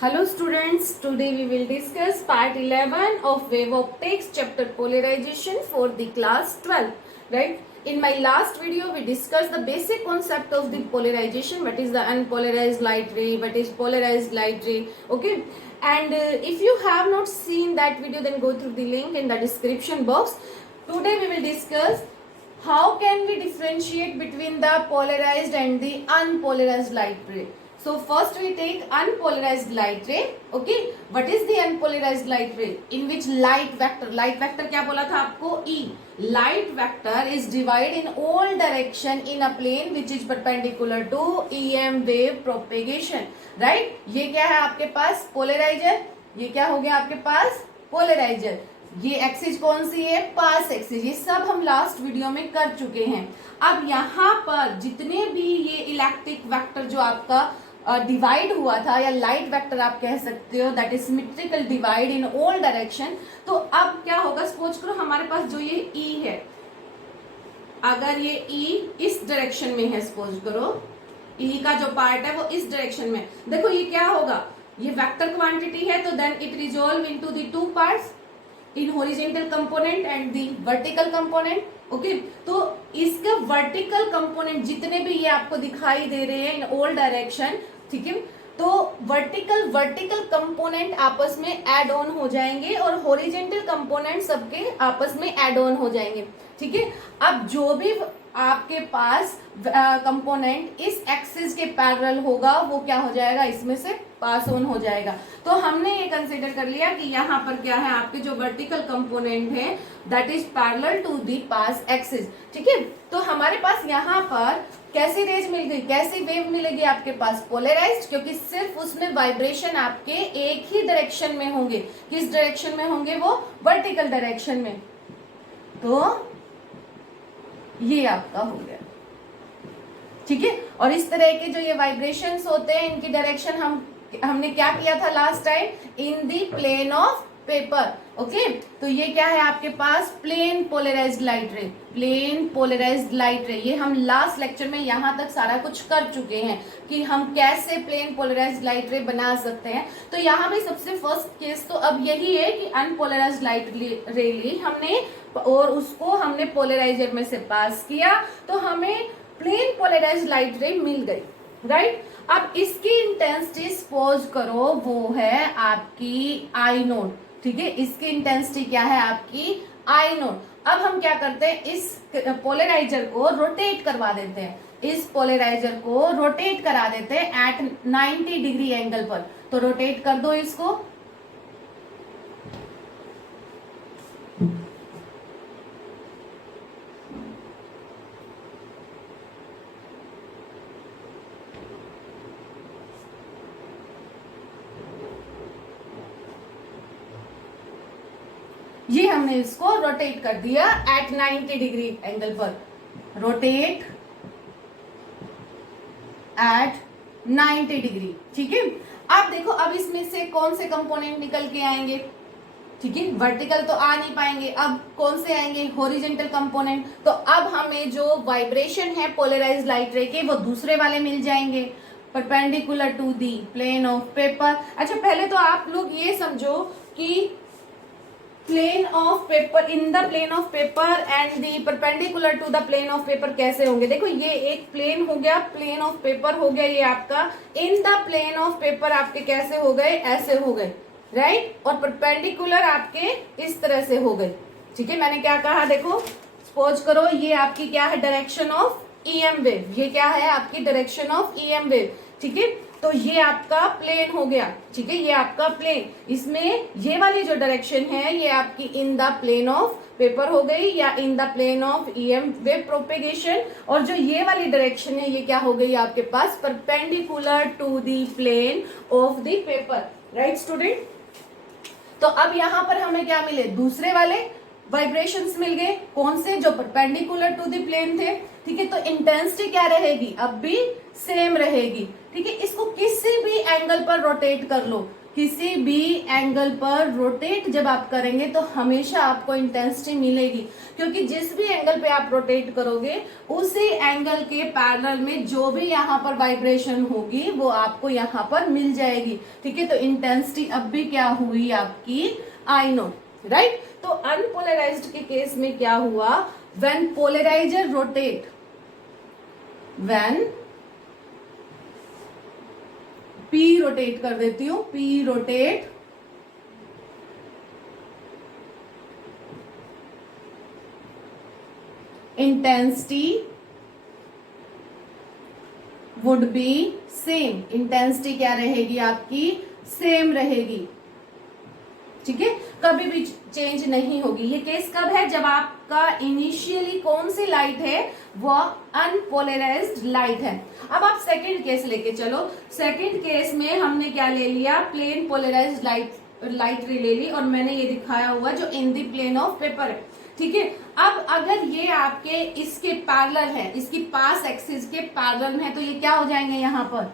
Hello students, today we will discuss part 11 of wave optics chapter polarization for the class 12, right? In my last video we discussed the basic concept of the polarization, what is the unpolarized light ray, what is polarized light ray, okay? And if you have not seen that video, then go through the link in the description box. Today we will discuss how can we differentiate between the polarized and the unpolarized light ray. So first we take unpolarized light ray. Okay, what is the unpolarized light ray? In which light vector क्या बोला था आपको? E. Light vector is divided in all direction in a plane which is perpendicular to EM wave propagation. Right? ये क्या है आपके पास? Polariser. ये क्या हो गया आपके पास? पोलराइजर. ये एक्सिस कौन सी है? पास एक्सिस. ये सब हम लास्ट वीडियो में कर चुके हैं. अब यहाँ पर जितने भी ये इलेक्ट्रिक वेक्टर जो आपका डिवाइड हुआ था, या लाइट वेक्टर आप कह सकते हो, that is symmetrical divide in all direction. तो अब क्या होगा? सपोज करो हमारे पास जो ये ई है, अगर ये ई इस डायरेक्शन में है, सपोज करो ई का जो पार्ट है वो इस डायरेक्शन में. देखो ये क्या होगा? ये वेक्टर क्वांटिटी है, तो then it resolve into the two parts, in horizontal component and the vertical component. Okay, तो इसके वर्टिकल कंपोनेंट जितने भी ये आपको दिखाई दे रहे हैं इन ऑल डायरेक्शन, ठीक है, तो वर्टिकल कंपोनेंट आपस में ऐड ऑन हो जाएंगे और हॉरिजॉन्टल कंपोनेंट सबके आपस में ऐड ऑन हो जाएंगे. ठीक है, अब जो भी आपके पास कंपोनेंट इस एक्सिस के पैरेलल होगा वो क्या हो जाएगा? इसमें से पास ऑन हो जाएगा. तो हमने ये कंसीडर कर लिया कि यहाँ पर क्या है, आपके जो वर्टिकल कंपोनेंट है that is parallel to the pass axis. ठीक है, तो हमारे पास यहाँ पर कैसी रेज मिल गई, कैसी वेव मिलेगी आपके पास? पोलराइज्ड, क्योंकि सिर्फ उसमें वाइब्रेशन आपके एक ही डायरेक्शन में होंगे. किस डायरेक्शन में होंगे? वो वर्टिकल डायरेक्शन में. तो ये आपका हो गया. ठीक है, और इस तरह के जो ये वाइब्रेशंस होते हैं इनकी डायरेक्शन हमने क्या किया था last time? In the plane of paper. Okay, तो ये क्या है आपके पास? Plane polarised light ray. Plane polarised light ray, ये हम लास्ट लेक्चर में यहाँ तक सारा कुछ कर चुके हैं कि हम कैसे प्लेन पोलराइज्ड लाइट रे बना सकते हैं. तो यहाँ पे सबसे फर्स्ट केस तो अब यही है कि अनपोलराइज्ड लाइट रे ली हमने और उसको हमने पोलराइजर में से पास किया, तो हमें प्लेन पोलराइज्ड लाइट रे मिल गई. राइट, अब इसकी इंटेंसिटी सपोज करो वो है आपकी आई नोट. ठीक है, इसकी इंटेंसिटी क्या है? आपकी आई नोट. अब हम क्या करते हैं? इस पोलराइजर को रोटेट करवा देते हैं. इस पोलराइजर को रोटेट करा देते हैं एट 90 डिग्री एंगल पर. तो रोटेट कर दो इसको. ये हमने इसको रोटेट कर दिया एट 90 डिग्री एंगल पर. Rotate eight 90 degree. ठीक है, अब देखो अब इसमें से कौन से कंपोनेंट निकल के आएंगे? ठीक है, वर्टिकल तो आ नहीं पाएंगे. अब कौन से आएंगे? Horizontal component. तो अब हमें जो वाइब्रेशन है पोलराइज्ड लाइट रे के वो दूसरे वाले मिल जाएंगे, perpendicular to the plane of paper. अच्छा, पहले तो आप लोग ये समझो कि plane of paper, in the plane of paper and the perpendicular to the plane of paper कैसे होंगे? देखो ये एक प्लेन हो गया, प्लेन ऑफ पेपर हो गया ये आपका. In the plane of paper आपके कैसे हो गए? ऐसे हो गए. राइट, और परपेंडिकुलर आपके इस तरह से हो गए. ठीक है, मैंने क्या कहा? देखो सपोज करो ये आपकी क्या है? Direction of EM wave. ये क्या है? आपकी डायरेक्शन ऑफ ईएम वेव. ठीक है, तो ये आपका प्लेन हो गया. ठीक है, ये आपका प्लेन. इसमें ये वाली जो डायरेक्शन है ये आपकी in the plane of paper हो गई या in the plane of EM wave propagation. और जो ये वाली डायरेक्शन है ये क्या हो गई आपके पास? Perpendicular to the plane of the paper. Right student, तो अब यहाँ पर हमें क्या मिले? दूसरे वाले वाइब्रेशंस मिल गए. कौन से? जो परपेंडिकुलर टू द प्लेन थे. ठीक है, तो इंटेंसिटी क्या रहेगी? अब भी सेम रहेगी. ठीक है, इसको किसी भी एंगल पर रोटेट कर लो, किसी भी एंगल पर रोटेट जब आप करेंगे तो हमेशा आपको इंटेंसिटी मिलेगी, क्योंकि जिस भी एंगल पे आप रोटेट करोगे उसी एंगल के पैरेलल में जो भी यहाँ पर वाइब्रेशन होगी वो आपको यहाँ पर मिल जाएगी। ठीक है, तो इंटेंसिटी अब भी क्या हुई आपकी आई नॉट, राइट। तो अनपोलराइज्ड के केस में क्या हुआ, when polariser rotate, when P rotate कर देती हूं, P rotate intensity would be same, intensity क्या रहेगी आपकी, सेम रहेगी। ठीक है, कभी भी चेंज नहीं होगी। ये केस कब है, जब आपका इनिशियली कौन सी लाइट है, वह अनपोलराइज्ड लाइट है। अब आप सेकंड केस लेके चलो। सेकंड केस में हमने क्या ले लिया, प्लेन पोलराइज्ड लाइट रे ले ली, और मैंने ये दिखाया हुआ जो in the plane of paper है। ठीक है, अब अगर ये आपके इसके पैरेलल है, इसकी पास एक्सिस के पैरेलल है, तो ये क्या हो जाएंगे, यहां पर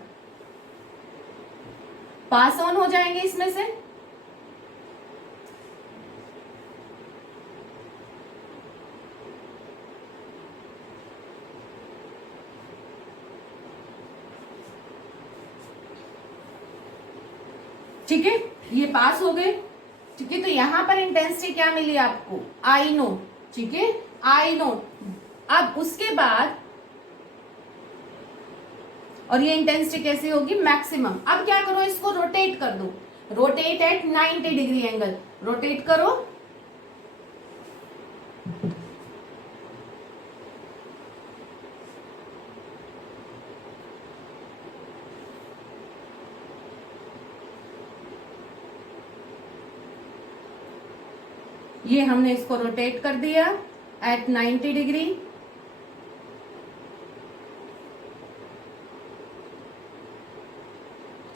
पास ऑन हो जाएंगे इसमें से। ठीक है, ये पास हो गए। ठीक है, तो यहां पर इंटेंसिटी क्या मिली आपको, आई नोट। ठीक है, आई नोट। अब उसके बाद, और ये इंटेंसिटी कैसी होगी, मैक्सिमम। अब क्या करो, इसको रोटेट कर दो, rotate eight 90 degree angle, rotate करो। ये हमने इसको रोटेट कर दिया एट 90 डिग्री।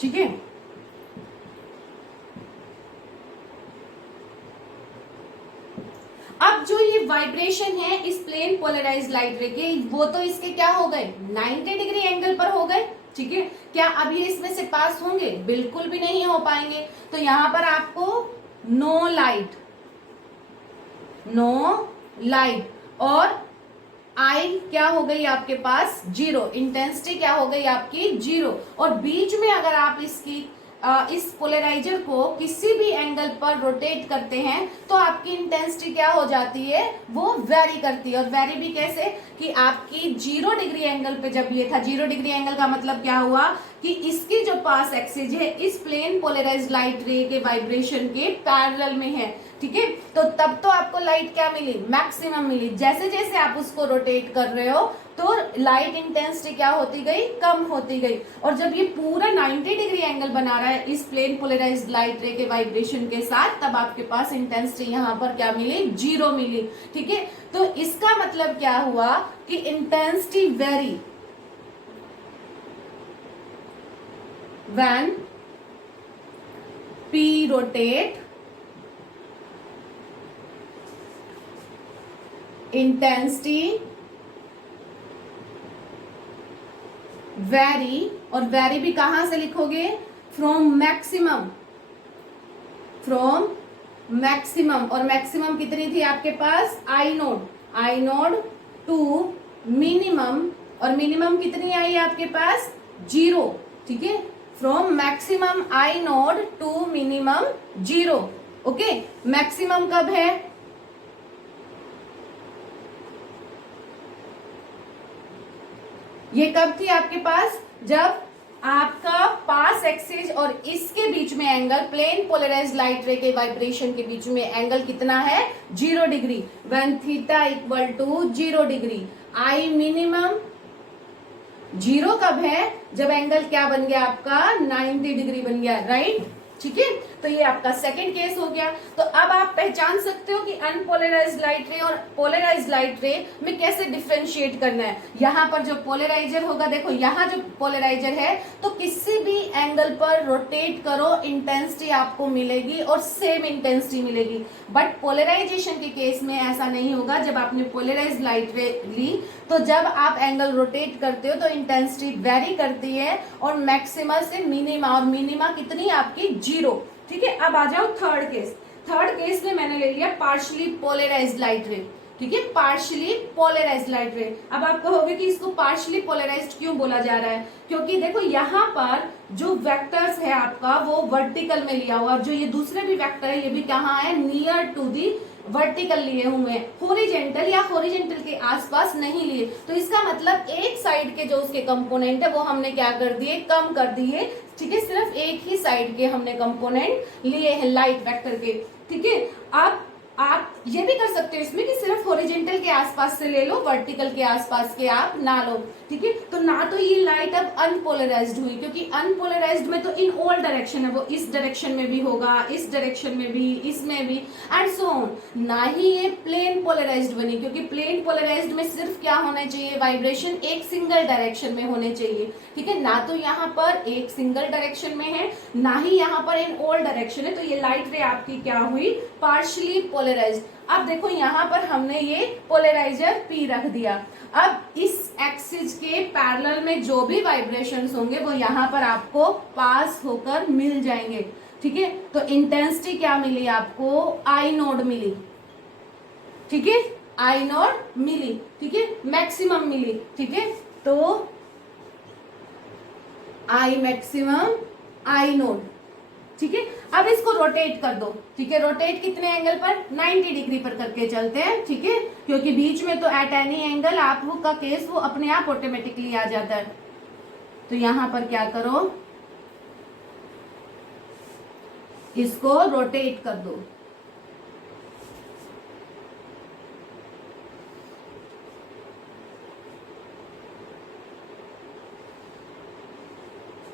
ठीक है, अब जो ये वाइब्रेशन है इस प्लेन पोलराइज्ड लाइट रे के, वो तो इसके क्या हो गए, 90 डिग्री एंगल पर हो गए। ठीक है, क्या अब ये इसमें से पास होंगे, बिल्कुल भी नहीं हो पाएंगे। तो यहां पर आपको नो लाइट, नो लाइट, और आई क्या हो गई आपके पास, जीरो, इंटेंसिटी क्या हो गई आपकी, जीरो। और बीच में अगर आप इस पोलराइजर को किसी भी एंगल पर रोटेट करते हैं तो आपकी इंटेंसिटी क्या हो जाती है, वो वेरी करती है। और वेरी भी कैसे, कि आपकी 0 डिग्री एंगल पे जब ये था, 0 डिग्री एंगल का मतलब क्या हुआ कि इसकी जो पास एक्सिस है इस प्लेन पोलराइज्ड लाइट रे के वाइब्रेशन के पैरेलल में है। ठीक है, तो तब तो आपको लाइट क्या मिली, मैक्सिमम मिली। जैसे जैसे आप उसको रोटेट कर रहे हो तो लाइट इंटेंसिटी क्या होती गई, कम होती गई। और जब ये पूरा 90 डिग्री एंगल बना रहा है इस प्लेन पोलराइज्ड लाइट रे के वाइब्रेशन के साथ, तब आपके पास इंटेंसिटी यहां पर क्या मिली, जीरो मिली। ठीक है, तो इसका मतलब क्या हुआ कि intensity vary when P rotate, intensity vary, और वेरी भी कहां से लिखोगे, फ्रॉम मैक्सिमम, फ्रॉम मैक्सिमम। और मैक्सिमम कितनी थी आपके पास, I note, I note to minimum, और मिनिमम कितनी आई आपके पास, जीरो। ठीक है, from maximum I note to minimum zero. Okay, maximum कब है, ये कब थी आपके पास, जब आपका पास एक्सिस और इसके बीच में एंगल, प्लेन पोलराइज्ड लाइट रे के वाइब्रेशन के बीच में एंगल कितना है, 0 degree. When theta equal to 0 degree, I minimum 0 कब है, जब एंगल क्या बन गया आपका, 90 डिग्री बन गया, राइट। ठीक है, तो ये आपका सेकंड केस हो गया। तो अब आप पहचान सकते हो कि अनपोलराइज्ड लाइट रे और पोलराइज्ड लाइट रे में कैसे डिफरेंशिएट करना है। यहाँ पर जो पोलराइजर होगा, देखो यहाँ जो पोलराइजर है, तो किसी भी एंगल पर रोटेट करो इंटेंसिटी आपको मिलेगी और सेम इंटेंसिटी मिलेगी। बट पोलराइजेशन के केस में ऐसा नहीं होगा। जब आपने पोलराइज्ड लाइट रे ली तो जब आप एंगल रोटेट करते हो तो इंटेंसिटी वेरी करती है और मैक्सिमा से मिनिमा, और मिनिमा कितनी आपकी 0। ठीक है, अब आ जाओ थर्ड केस। थर्ड केस में मैंने ले लिया पार्शियली पोलराइज्ड लाइट रे। ठीक है, पार्शियली पोलराइज्ड लाइट रे। अब आप कहोगे कि इसको पार्शियली पोलराइज्ड क्यों बोला जा रहा है? क्योंकि देखो यहाँ पर जो वेक्टर्स है आपका वो वर्टिकल में लिया हुआ, और जो ये दूसरे भी वेक्टर है ये भी कहाँ है, नियर टू दी वर्टिकल लिए हुए हैं, हॉरिजेंटल या हॉरिजेंटल के आसपास नहीं लिए। तो इसका मतलब एक साइड के जो उसके कंपोनेंट है वो हमने क्या कर दिए, कम कर दिए। ठीक है, सिर्फ एक ही साइड के हमने कंपोनेंट लिए हैं लाइट वेक्टर के। ठीक है, अब आप ये भी कर सकते हो इसमें कि सिर्फ हॉरिजेंटल के आसपास से ले लो, वर्टिकल के आसपास के आप ना लो। ठीक है, तो ना तो ये लाइट अब अनपोलराइज्ड हुई, क्योंकि अनपोलराइज्ड में तो इन ऑल डायरेक्शन है, वो इस डायरेक्शन में भी होगा, इस डायरेक्शन में भी, इसमें भी, एंड सो ऑन। ना ही ये प्लेन पोलराइज्ड बनी, क्योंकि प्लेन पोलराइज्ड में सिर्फ क्या होना चाहिए, वाइब्रेशन एक सिंगल डायरेक्शन में होने चाहिए। ठीक है, ना तो यहाँ पर एक सिंगल डायरेक्शन में है, ना ही यहाँ पर इन ऑल डायरेक्शन है। तो ये लाइट रे आपकी क्या हुई, पार्शियली पोलराइज्ड। अब देखो यहाँ पर हमने ये पोलराइजर P रख दिया। अब इस एक्सिस के पैरेलल में जो भी वाइब्रेशंस होंगे वो यहाँ पर आपको पास होकर मिल जाएंगे। ठीक है, तो इंटेंसिटी क्या मिली आपको, आई नोड मिली। ठीक है, आई नोड मिली। ठीक है, मैक्सिमम मिली। ठीक है, तो आई मैक्सिमम, आई नोड। ठीक है, अब इसको रोटेट कर दो। ठीक है, रोटेट कितने एंगल पर, 90 डिग्री पर करके चलते हैं। ठीक है, क्योंकि बीच में तो एट एनी एंगल आप वो का केस वो अपने आप ऑटोमेटिकली आ जाता है। तो यहां पर क्या करो, इसको रोटेट कर दो।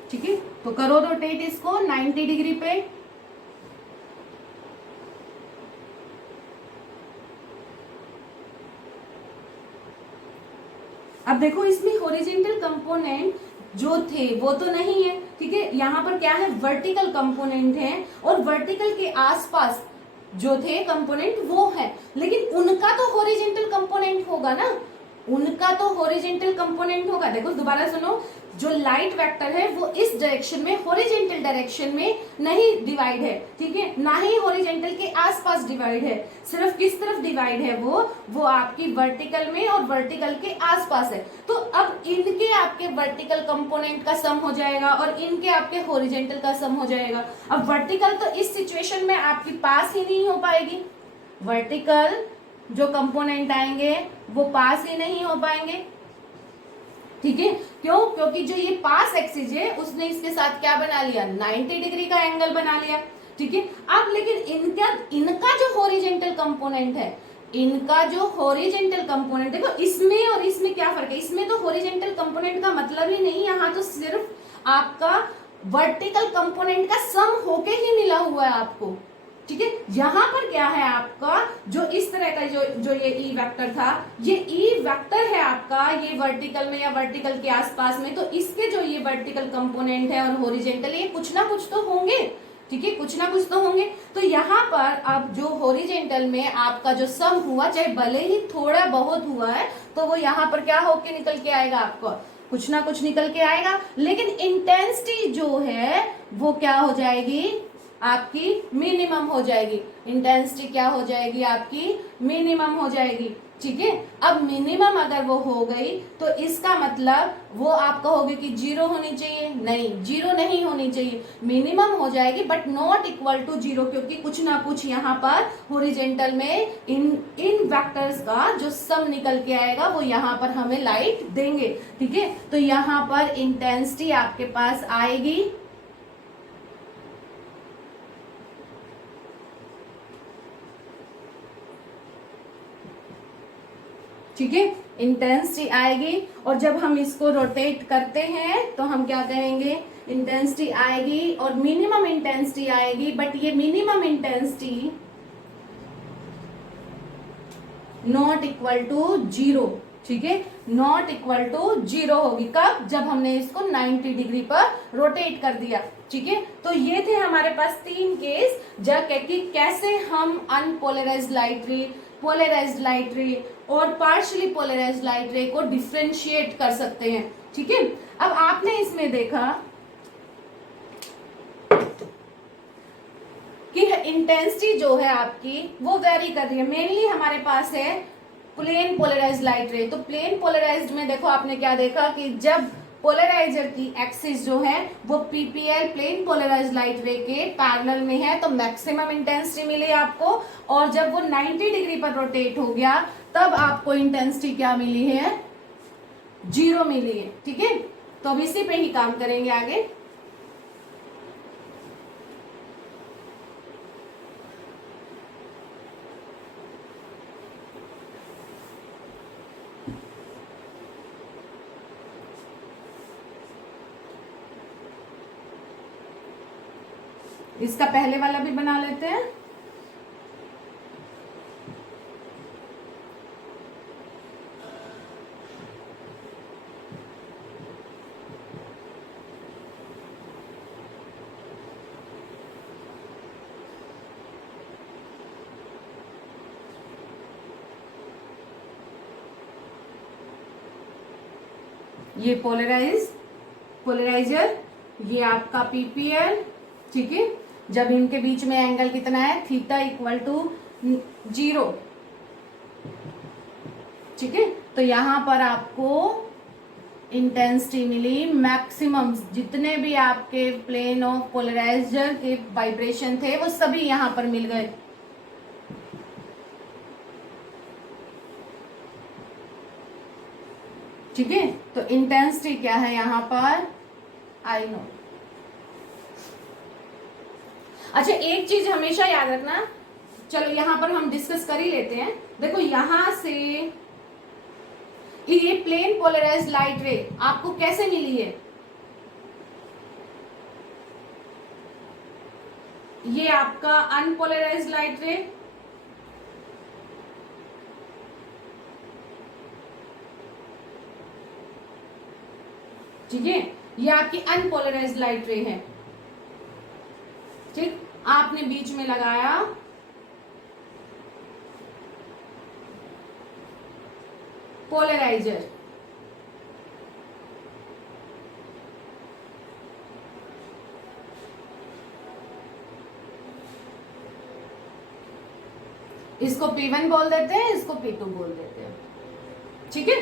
ठीक है, तो करो रोटेट इसको 90 डिग्री पे। अब देखो इसमें हॉरिजेंटल कंपोनेंट जो थे वो तो नहीं है। ठीक है, यहाँ पर क्या है, वर्टिकल कंपोनेंट है, और वर्टिकल के आसपास जो थे कंपोनेंट वो है, लेकिन उनका तो हॉरिजेंटल कंपोनेंट होगा ना, उनका तो हॉरिजेंटल कंपोनेंट होगा। देखो दोबारा सुनो, जो लाइट वेक्टर है वो इस डायरेक्शन में, हॉरिजेंटल डायरेक्शन में नहीं डिवाइड है। ठीक है, ना ही हॉरिजेंटल के आसपास डिवाइड है, सिर्फ किस तरफ डिवाइड है, वो आपकी वर्टिकल में और वर्टिकल के आसपास है। तो अब इनके आपके वर्टिकल कंपोनेंट का सम हो जाएगा और इनके आपके हॉरिजेंटल का सम हो जाएगा। अब वर्टिकल तो इस सिचुएशन में आपके पास ही नहीं हो पाएगी, वर्टिकल जो कंपोनेंट आएंगे वो पास ही नहीं हो पाएंगे। ठीक है, क्यों, क्योंकि जो ये पास एक्सिस है उसने इसके साथ क्या बना लिया, 90 डिग्री का एंगल बना लिया। ठीक है, अब लेकिन इनका जो हॉरिजेंटल कंपोनेंट है, इनका जो हॉरिजेंटल कंपोनेंट, देखो इसमें और इसमें क्या फर्क है, इसमें तो हॉरिजेंटल कंपोनेंट का मतलब ही नहीं, यहाँ तो सिर्फ आपका वर्टिकल कंपोनेंट का सम होके ही मिला हुआ है आपको। ठीक है, यहाँ पर क्या है आपका, जो इस तरह का जो ये ई वेक्टर था, ये ई वेक्टर है आपका, ये वर्टिकल में या वर्टिकल के आसपास में, तो इसके जो ये वर्टिकल कंपोनेंट है और हॉरिजेंटल, ये कुछ ना कुछ तो होंगे। ठीक है, कुछ ना कुछ तो होंगे। तो यहाँ पर अब जो हॉरिजेंटल में आपका जो सम हुआ, चाहे भले ही थोड़ा बहुत हुआ है, तो वो यहाँ पर क्या होके निकल के आएगा, आपको कुछ ना कुछ निकल के आएगा। लेकिन इंटेंसिटी जो है वो क्या हो जाएगी, आपकी मिनिमम हो जाएगी। इंटेंसिटी क्या हो जाएगी, आपकी मिनिमम हो जाएगी। ठीक है, अब मिनिमम अगर वो हो गई तो इसका मतलब वो आप कहोगे कि 0 होनी चाहिए, नहीं 0 नहीं होनी चाहिए, मिनिमम हो जाएगी बट नॉट इक्वल टू 0, क्योंकि कुछ ना कुछ यहाँ पर हॉरिजेंटल में इन वेक्टर्स का जो सम निकल के आएगा वो यहाँ पर हमें लाइट देंगे। ठीक है, तो यहाँ पर इंटेंसिटी आपके पास आएगी, ठीक है, इंटेंसिटी आएगी, और जब हम इसको रोटेट करते हैं तो हम क्या कहेंगे, इंटेंसिटी आएगी और मिनिमम इंटेंसिटी आएगी, बट ये minimum intensity not equal to 0। ठीक है, नॉट इक्वल टू 0 होगी कब, जब हमने इसको 90 डिग्री पर रोटेट कर दिया। ठीक है, तो ये थे हमारे पास 3 केस, कि कैसे हम unpolarised light ray polarised light ray और पार्शियली पोलराइज्ड लाइट रे को डिफ्रेंशिएट कर सकते हैं। ठीक है, अब आपने इसमें देखा कि इंटेंसिटी जो है आपकी वो वेरी कर रही है। मेनली हमारे पास है प्लेन पोलराइज्ड लाइट रे। तो प्लेन पोलराइज्ड में देखो आपने क्या देखा कि जब पोलराइजर की एक्सिस जो है वो पीपीएल प्लेन पोलराइज्ड लाइट रे के पैरेलल में है तो मैक्सिमम इंटेंसिटी मिली आपको, और जब वो 90 डिग्री पर रोटेट हो गया तब आपको इंटेंसिटी क्या मिली है, 0 मिली है। ठीक है, तो अब इसी पे ही काम करेंगे आगे। इसका पहले वाला भी बना लेते हैं। ये पोलराइजर, ये आपका पीपीएल। ठीक है, जब इनके बीच में एंगल कितना है, थीटा इक्वल टू 0। ठीक है, तो यहां पर आपको इंटेंसिटी मिली मैक्सिमम। जितने भी आपके प्लेन ऑफ पोलराइजर के वाइब्रेशन थे वो सभी यहां पर मिल गए। ठीक है, तो इंटेंसिटी क्या है यहां पर, आई नो। अच्छा, एक चीज हमेशा याद रखना, चलो यहां पर हम डिस्कस कर ही लेते हैं। देखो यहां से ये प्लेन पोलराइज्ड लाइट रे आपको कैसे मिली है, ये आपका अनपोलराइज्ड लाइट रे, ठीक है, ये आपकी अनपोलराइज्ड लाइट रे है। ठीक, आपने बीच में लगाया पोलराइजर। इसको P1 बोल देते हैं, इसको P2 बोल देते हैं। ठीक है,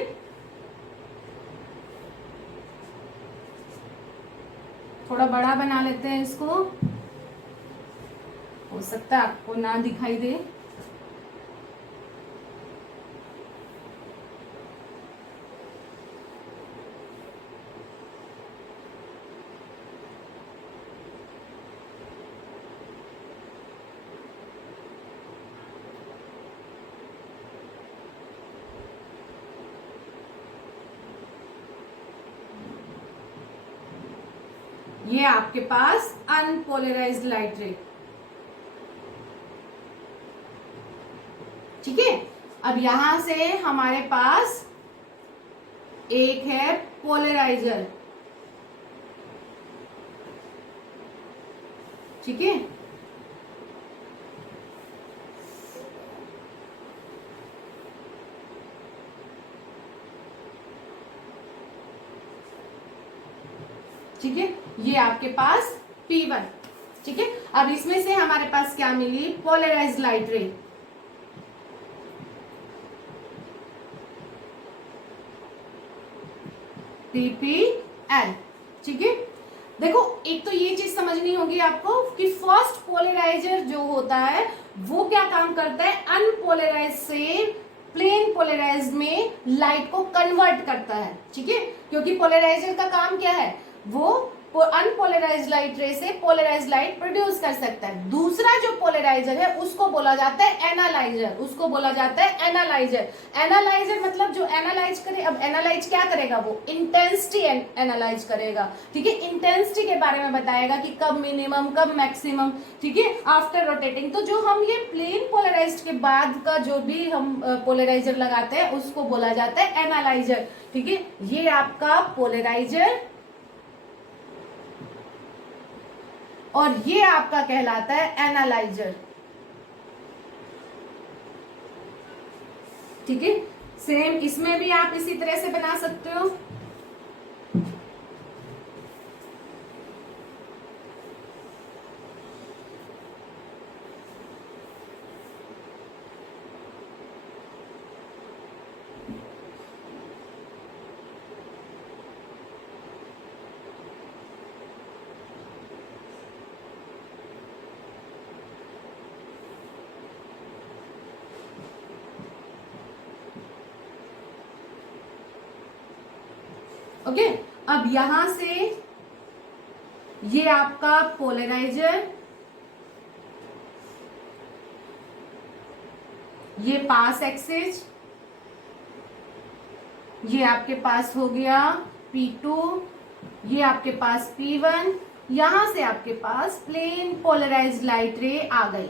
थोड़ा बड़ा बना लेते हैं इसको, हो सकता है आपको ना दिखाई दे। ये आपके पास अनपोलराइज्ड लाइट रे। ठीक है, अब यहां से हमारे पास एक है पोलराइजर। ठीक है, ठीक है, ये आपके पास P1। ठीक है, अब इसमें से हमारे पास क्या मिली, पोलराइज्ड लाइट रे। PPL। ठीक है, देखो एक तो ये चीज समझनी होगी आपको कि फर्स्ट पोलराइजर जो होता है वो क्या काम करता है, अनपोलराइज से प्लेन पोलराइज में लाइट को कन्वर्ट करता है। ठीक है, क्योंकि पोलराइजर का काम क्या है, वो अनपोलराइज्ड लाइट रे से पोलराइज्ड लाइट प्रोड्यूस कर सकता है। दूसरा जो पोलराइजर है उसको बोला जाता है एनालाइजर, उसको बोला जाता है एनालाइजर। एनालाइजर मतलब जो एनालाइज करे। अब एनालाइज क्या करेगा, वो इंटेंसिटी एनालाइज करेगा। ठीक है, इंटेंसिटी के बारे में बताएगा कि कब मिनिमम कब मैक्सिमम। ठीक है, आफ्टर रोटेटिंग। तो जो हम ये प्लेन पोलराइज्ड के बाद का जो भी हम पोलराइजर लगाते हैं उसको बोला जाता है एनालाइजर। ठीक है, ये आपका पोलराइजर और ये आपका कहलाता है एनालाइजर। ठीक है, सेम इसमें भी आप इसी तरह से बना सकते हो। ओके, अब यहां से ये आपका पोलराइजर, ये पास एक्सिस, ये आपके पास हो गया P2, ये आपके पास P1, यहां से आपके पास प्लेन पोलराइज्ड लाइट रे आ गई।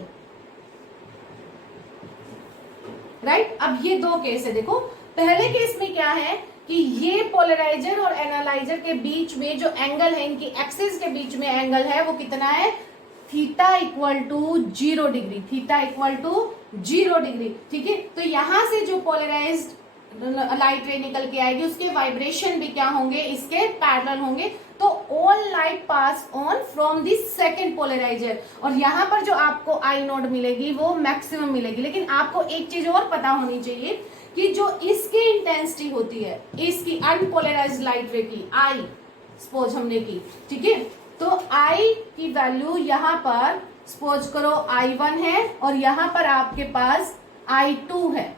राइट, अब ये दो केस है। देखो पहले केस में क्या है कि ये पोलराइजर और एनालाइजर के बीच में जो एंगल है, इनकी एक्सिस के बीच में एंगल है, वो कितना है, theta equal to 0 degree, theta equal to 0 degree. ठीक है, तो यहां से जो पोलराइज्ड लाइट रे निकल के आएगी उसके वाइब्रेशन भी क्या होंगे, इसके पैरेलल होंगे। तो all light pass on from the second polariser, और यहाँ पर जो आपको आई नोड मिलेगी वो मैक्सिमम मिलेगी। लेकिन आपको एक चीज और पता होनी चाहिए कि जो इसकी इंटेंसिटी होती है, इसकी अनपोलराइज्ड लाइट रे की आई सपोज हमने की, ठीक है, तो आई की वैल्यू यहाँ पर सपोज करो I1 है और यहाँ पर आपके पास I2 है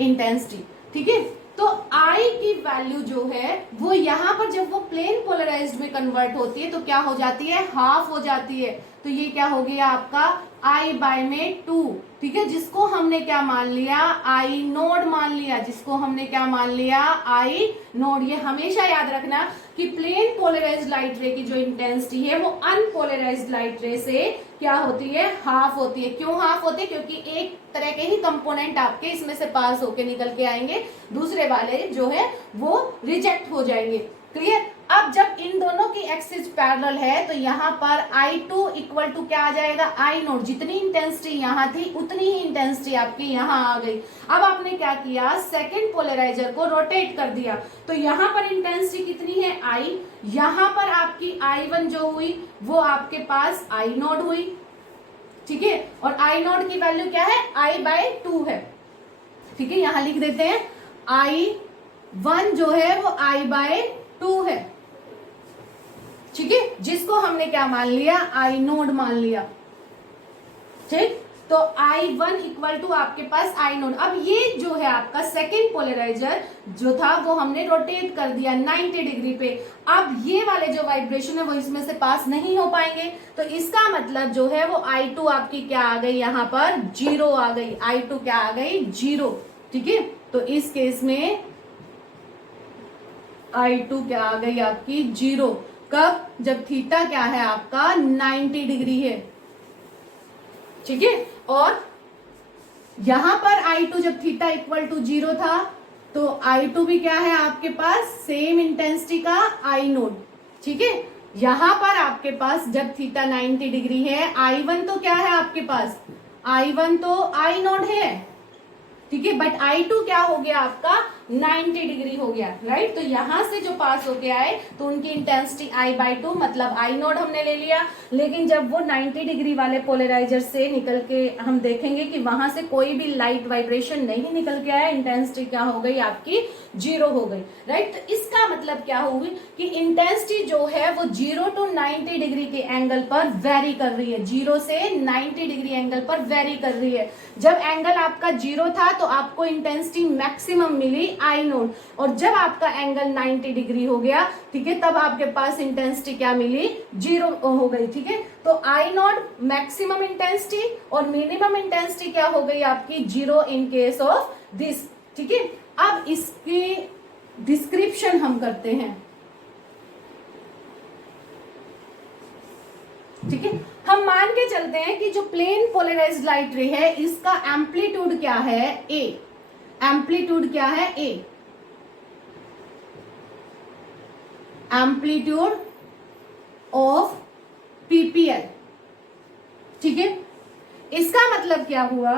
इंटेंसिटी। ठीक है, तो I की वैल्यू जो है वो यहाँ पर जब वो प्लेन पोलराइज्ड में कन्वर्ट होती है तो क्या हो जाती है, हाफ हो जाती है। तो ये क्या हो गया आपका I बाय में 2। ठीक है, जिसको हमने क्या मान लिया, I नोड मान लिया, जिसको हमने क्या मान लिया, I नोड। ये हमेशा याद रखना कि प्लेन पोलराइज्ड लाइट रे की जो इंटेंसिटी है वो अनपोलराइज्ड लाइट रे से क्या होती है, हाफ होती है। क्यों हाफ होती है, क्योंकि एक तरह के ही कंपोनेंट आपके इसमें से पास होके निकल के आएंगे, दूसरे वाले जो है वो रिजेक्ट हो जाएंगे। क्लियर। अब जब इन दोनों की एक्सिस पैरेलल है तो यहाँ पर I2 इक्वल टू क्या आ जाएगा, I नोट। जितनी इंटेंसिटी यहाँ थी उतनी ही इंटेंसिटी आपकी यहाँ आ गई। अब आपने क्या किया, सेकंड पोलराइजर को रोटेट कर दिया, तो यहाँ पर इंटेंसिटी कितनी है, I। यहाँ पर आपकी I1 जो हुई वो आपके पास I नोट हुई। ठीक है, और I नोट की वैल्यू क्या है, I बाय 2 है। ठीक है, यहां लिख देते हैं I1 जो है वो I बाय 2 है। ठीक है, जिसको हमने क्या मान लिया, I नोड मान लिया। ठीक, तो I1 इक्वल टू आपके पास I नोड। अब ये जो है आपका सेकेंड पोलराइजर जो था वो हमने रोटेट कर दिया 90 डिग्री पे। अब ये वाले जो वाइब्रेशन है वो इसमें से पास नहीं हो पाएंगे, तो इसका मतलब जो है वो I2 आपकी क्या आ गई, यहाँ पर 0 आ गई। I2 क्या आ गई, 0। ठीक है, तो इस केस में I2 क्या आ गई आपकी, 0। कब, जब थीटा क्या है आपका 90 डिग्री है। ठीक है, और यहां पर I2 जब थीटा इक्वल टू 0 था तो I2 भी क्या है आपके पास, सेम इंटेंसिटी का I नोड। ठीक है, यहां पर आपके पास जब थीटा 90 डिग्री है, I1 तो क्या है आपके पास, I1 तो I नोड है। ठीक है, बट I2 क्या हो गया आपका 90 डिग्री हो गया। राइट, तो यहां से जो पास होके आए तो उनकी इंटेंसिटी I बाय 2 मतलब I नोड हमने ले लिया। लेकिन जब वो 90 डिग्री वाले पोलराइजर से निकल के हम देखेंगे कि वहां से कोई भी लाइट वाइब्रेशन नहीं निकल के आया, इंटेंसिटी क्या हो गई आपकी, 0 हो गई। राइट, तो इसका मतलब क्या होगी कि इंटेंसिटी जो है वो 0 टू 90 डिग्री के एंगल पर वेरी कर रही है, 0 से 90 डिग्री एंगल पर वेरी कर रही है। जब एंगल आपका 0 था तो आपको इंटेंसिटी मैक्सिमम मिली I नोड, और जब आपका एंगल 90 डिग्री हो गया, ठीक है, तब आपके पास इंटेंसिटी क्या मिली, 0 हो गई। ठीक है, तो I नोड मैक्सिमम इंटेंसिटी और मिनिमम इंटेंसिटी क्या हो गई आपकी, 0 इन केस ऑफ दिस। ठीक है, अब इसकी डिस्क्रिप्शन हम करते हैं। ठीक है, हम मान के चलते हैं कि जो प्लेन पोलराइज्ड लाइट रे है इसका एम्पलीट्यूड क्या है, A। एम्पलीट्यूड क्या है, A। Amplitude of PPL। ठीक है, इसका मतलब क्या हुआ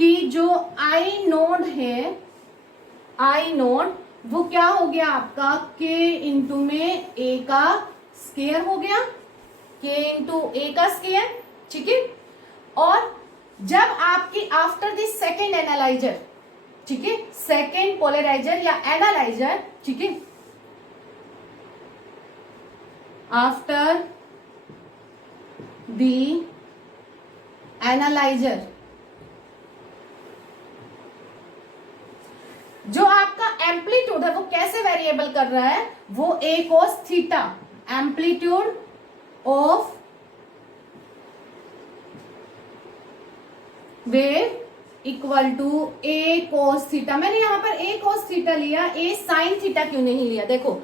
कि जो आई नोड है, आई नोड वो क्या हो गया आपका k इंटू में a का स्केयर हो गया, k इंटू a का स्केयर, ठीक है। और जब आपकी आफ्टर द सेकेंड एनालाइजर, ठीक है, सेकेंड पोलराइजर या एनालाइजर, ठीक है, आफ्टर द एनालाइजर, जो आपका एम्पलीट्यूड है वो कैसे वेरिएबल कर रहा है, वो a cos theta, amplitude of wave equal to a cos theta. मैंने यहां पर a cos थीटा लिया, a sin थीटा क्यों नहीं लिया? देखो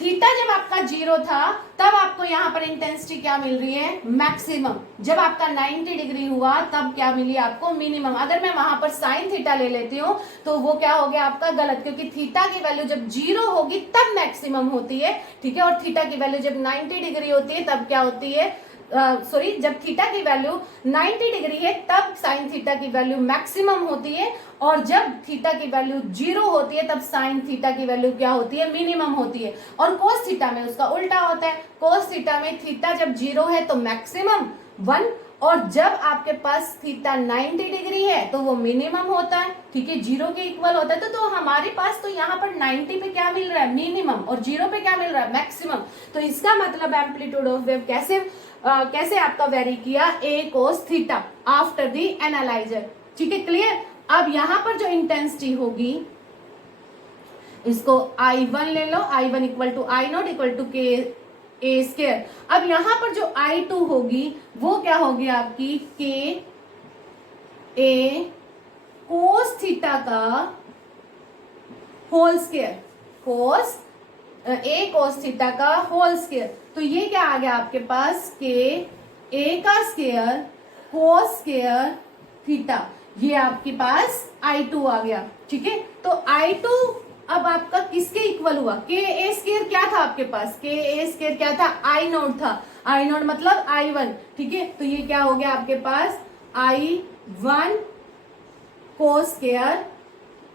थीटा जब आपका 0 था तब आपको यहाँ पर इंटेंसिटी क्या मिल रही है, मैक्सिमम। जब आपका 90 डिग्री हुआ तब क्या मिली आपको, मिनिमम। अगर मैं वहां पर साइन थीटा ले लेती हूँ तो वो क्या हो गया आपका गलत, क्योंकि थीटा की वैल्यू जब 0 होगी तब मैक्सिमम होती है, ठीक है। और थीटा की वैल्यू जब 90 डिग्री होती है तब क्या होती है, जब थीटा की वैल्यू 90 डिग्री है तब साइन थीटा की वैल्यू मैक्सिमम होती है, और जब थीटा की वैल्यू 0 होती है तब साइन थीटा की वैल्यू क्या होती है, मिनिमम होती है। और कोस थीटा में उसका उल्टा होता है, कोस थीटा में थीटा जब 0 है तो मैक्सिमम 1, और जब आपके पास थीटा 90 डिग्री है तो वो मिनिमम होता है, ठीक है, 0 के इक्वल होता है। तो हमारे पास तो यहाँ पर 90 पे क्या मिल रहा है, मिनिमम, और 0 पे क्या मिल रहा है, मैक्सिमम। तो इसका मतलब एम्पलीट्यूड ऑफ वेव कैसे आपका वेरी किया, a cos theta after the analyser, ठीक है, क्लियर। अब यहां पर जो इंटेंसिटी होगी इसको I1 ले लो, I1 equal to I naught equal to K a square. अब यहां पर जो I2 होगी वो क्या होगी आपकी, के ए कोस थीटा का होल स्केयर, कोस ए कोस थीटा का होल स्केयर। तो ये क्या आ गया आपके पास, के ए का स्केयर कोस स्केयर थीटा, ये आपके पास I2 आ गया, ठीक है। तो I2 अब आपका किसके इक्वल हुआ, के ए स्केयर क्या था आपके पास, के ए स्केयर क्या था, आई नोट था, आई नोट मतलब I1, ठीक है। तो ये क्या हो गया आपके पास, I1 कोस स्केयर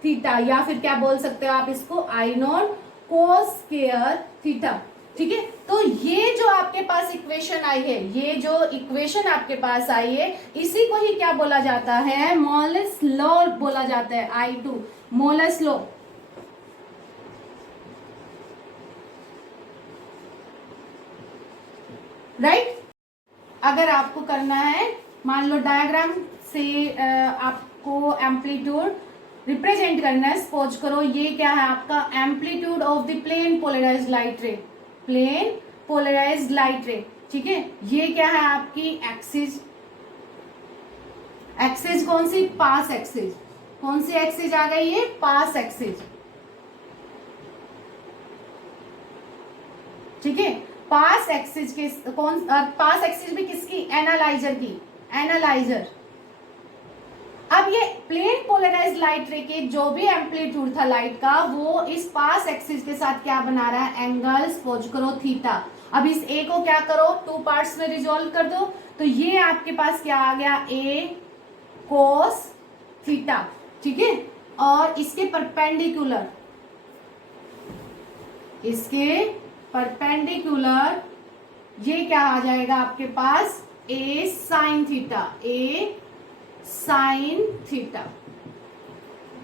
थीटा, या फिर क्या बोल सकते हो आप इसको, आई नोट कोस स्केयर थीटा, ठीक है। तो ये जो आपके पास इक्वेशन आई है, ये जो इक्वेशन आपके पास आई है, इसी को ही क्या बोला जाता है, मोलस लॉ बोला जाता है, I2 मोलस लॉ, राइट। अगर आपको करना है, मान लो डायग्राम से आपको एम्पलीट्यूड रिप्रेजेंट करना है, सपोज करो ये क्या है आपका amplitude of the plane polarised light ray, plane polarised light ray, ठीक है। ये क्या है आपकी एक्सिस, एक्सिस कौन सी, पास एक्सिस, कौन सी एक्सिस आ गई है, पास एक्सिस, ठीक है। पास एक्सिस के पास एक्सिस भी किसकी, एनालाइजर की, एनालाइजर। अब ये प्लेन पोलराइज्ड लाइट रे के जो भी एम्पलीट्यूड था लाइट का, वो इस पास एक्सिस के साथ क्या बना रहा है, एंगल, सपोज करो थीटा। अब इस ए को क्या करो, 2 पार्ट्स में रिजोल्व कर दो, तो ये आपके पास क्या आ गया, ए कोस थीटा, ठीक है। और इसके परपेंडिकुलर, इसके परपेंडिकुलर ये क्या आ जाएगा आपके पास, ए साइन थीटा, ए साइन थीटा,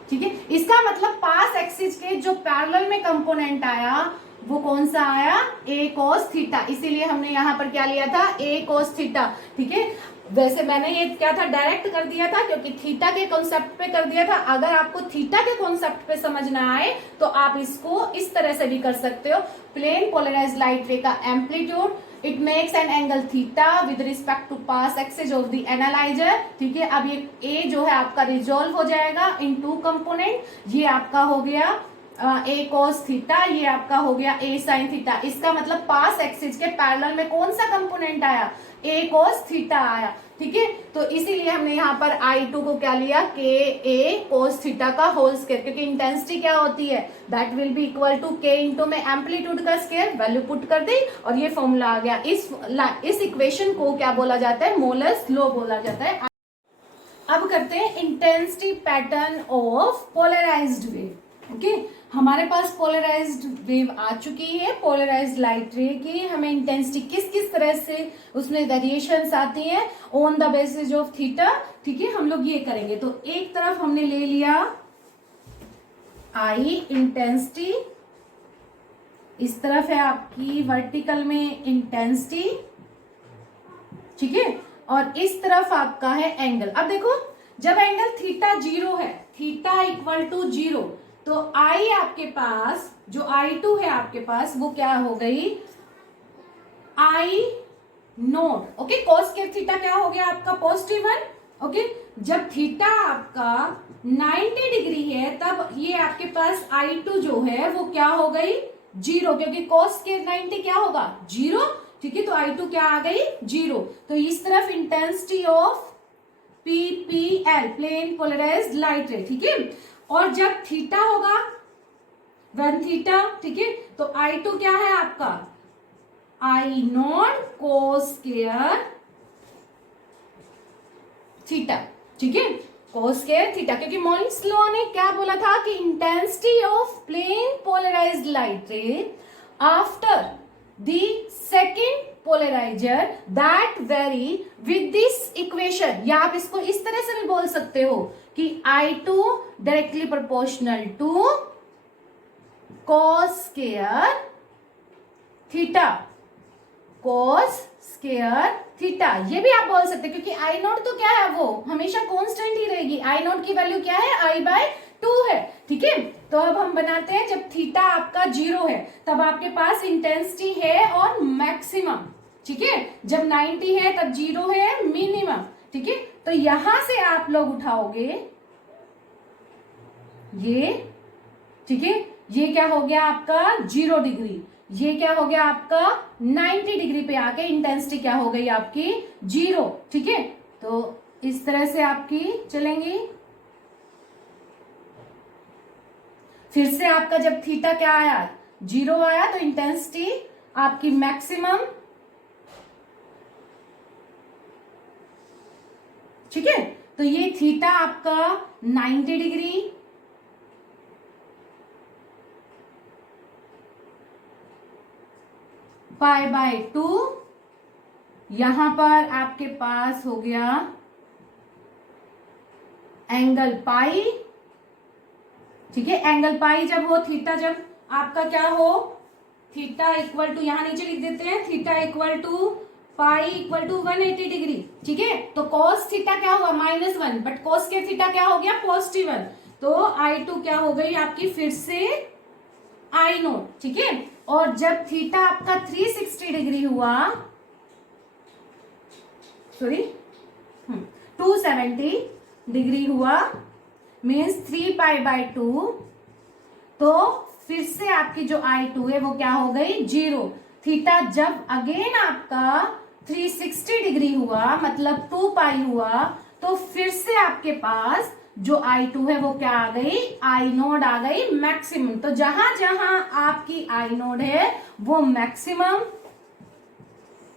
ठीक है। इसका मतलब पास एक्सिस के जो पैरेलल में कंपोनेंट आया वो कौन सा आया, ए कोस थीटा, इसीलिए हमने यहां पर क्या लिया था, ए कोस थीटा, ठीक है। वैसे मैंने ये क्या था, डायरेक्ट कर दिया था क्योंकि थीटा के कॉन्सेप्ट पे कर दिया था। अगर आपको थीटा के कॉन्सेप्ट पे समझ ना आए तो आप इसको इस तरह से भी कर सकते हो, प्लेन पोलराइज्ड लाइट रे का amplitude, it makes an angle theta with respect to pass axis of the analyser, ठीक है। अब ये ए जो है आपका रिजोल्व हो जाएगा इन 2 कंपोनेंट, ये आपका हो गया ए कोस थीटा, ये आपका हो गया ए साइन थीटा। इसका मतलब पास एक्सिस के पैरेलल में कौन सा कंपोनेंट आया, ए कोस थीटा आया, ठीक है। तो इसीलिए हमने यहाँ पर I2 को क्या लिया, के ए कोस थीटा का होल स्क्वायर, क्योंकि इंटेंसिटी क्या होती है, that will be equal to K into में एम्पलीट्यूड का स्क्वायर, वैल्यू पुट कर दी और ये फॉर्मूला आ गया। इस इक्वेशन को क्या बोला जाता है, मोलस लॉ बोला जाता है। अब करते हैं intensity pattern of polarised wave. Okay, हमारे पास पोलराइज्ड वेव आ चुकी है, पोलराइज्ड लाइट रे की। हमें इंटेंसिटी किस किस तरह से उसमें वेरिएशंस आती हैं on the basis of theta. ठीक है, हम लोग ये करेंगे। तो एक तरफ हमने ले लिया आई इंटेंसिटी, इस तरफ है आपकी वर्टिकल में इंटेंसिटी, ठीक है, और इस तरफ आपका है एंगल। अब देखो, जब एंगल थीटा 0 है, थीटा इक्वल टू 0, तो आई आपके पास जो I2 है आपके पास वो क्या हो गई, आई नोट। ओके, कॉस के थीटा क्या हो गया आपका पॉजिटिव 1। ओके, जब थीटा आपका 90 डिग्री है तब ये आपके पास I2 जो है वो क्या हो गई 0, क्योंकि कॉस के 90 क्या होगा 0। ठीक है, तो I2 क्या आ गई 0। तो इस तरफ intensity of PPL, plane polarised light ray. ठीक है, और जब थीटा होगा 1 थीटा, ठीक है, तो I2 क्या है आपका I not cos square theta. ठीक है, कोस स्क्वायर थीटा, क्योंकि मोलिंस लॉ ने क्या बोला था कि intensity of plane polarised light ray after the second polariser that vary with this equation, या आप इसको इस तरह से भी बोल सकते हो कि I2 directly proportional to cos square theta, cos square theta, ये भी आप बोल सकते हैं, क्योंकि I नॉट तो क्या है वो हमेशा कांस्टेंट ही रहेगी। I नॉट की वैल्यू क्या है I/2 है। ठीक है, तो अब हम बनाते हैं, जब थीटा आपका 0 है तब आपके पास इंटेंसिटी है और मैक्सिमम। ठीक है, जब 90 है तब 0 है मिनिमम। ठीक है, तो यहां से आप लोग उठाओगे ये, ठीक है, ये क्या हो गया आपका 0 डिग्री, ये क्या हो गया आपका 90 डिग्री पे आके इंटेंसिटी क्या हो गई आपकी 0। ठीक है, तो इस तरह से आपकी चलेंगी। फिर से आपका जब थीटा क्या आया 0 आया तो इंटेंसिटी आपकी मैक्सिमम। ठीक है, तो ये थीटा आपका 90 डिग्री, π/2, यहां पर आपके पास हो गया एंगल पाई। ठीक है, एंगल पाई जब हो थीटा, जब आपका क्या हो थीटा इक्वल टू, यहां नीचे लिख देते हैं theta equal to pi equal to 180 degree. ठीक है, तो cos थीटा क्या हुआ -1, बट cos के थीटा क्या हो गया पॉजिटिव 1, तो I2 क्या हो गई आपकी फिर से I नोट। ठीक है, और जब थीटा आपका 360 डिग्री हुआ, सॉरी 270 डिग्री हुआ, मीन्स 3π/2, तो फिर से आपकी जो I2 है वो क्या हो गई 0। थीटा जब अगेन आपका 360 डिग्री हुआ, मतलब 2π हुआ, तो फिर से आपके पास जो I2 है वो क्या आ गई I नोड आ गई मैक्सिमम। तो जहां जहां आपकी I नोड है वो मैक्सिमम,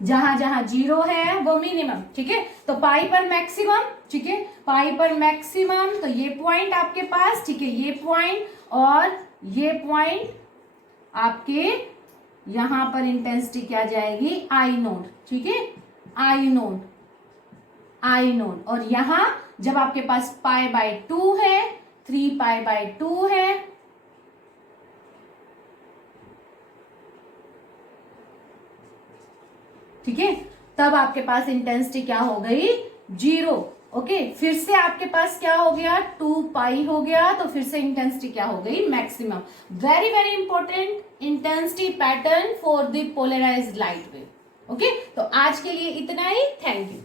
जहां जहां 0 है वो मिनिमम। ठीक है, तो पाई पर मैक्सिमम, ठीक है, पाई पर मैक्सिमम, तो ये पॉइंट आपके पास, ठीक है, ये पॉइंट और ये पॉइंट आपके यहां पर इंटेंसिटी क्या जाएगी I नोड। ठीक है, I नोड, I नोड, और यहां जब आपके पास π/2 है, 3π/2 है, ठीक है, तब आपके पास इंटेंसिटी क्या हो गई 0। ओके, फिर से आपके पास क्या हो गया 2π हो गया, तो फिर से इंटेंसिटी क्या हो गई maximum. Very very important intensity pattern for the polarised light wave. Okay, तो आज के लिए इतना ही। Thank you.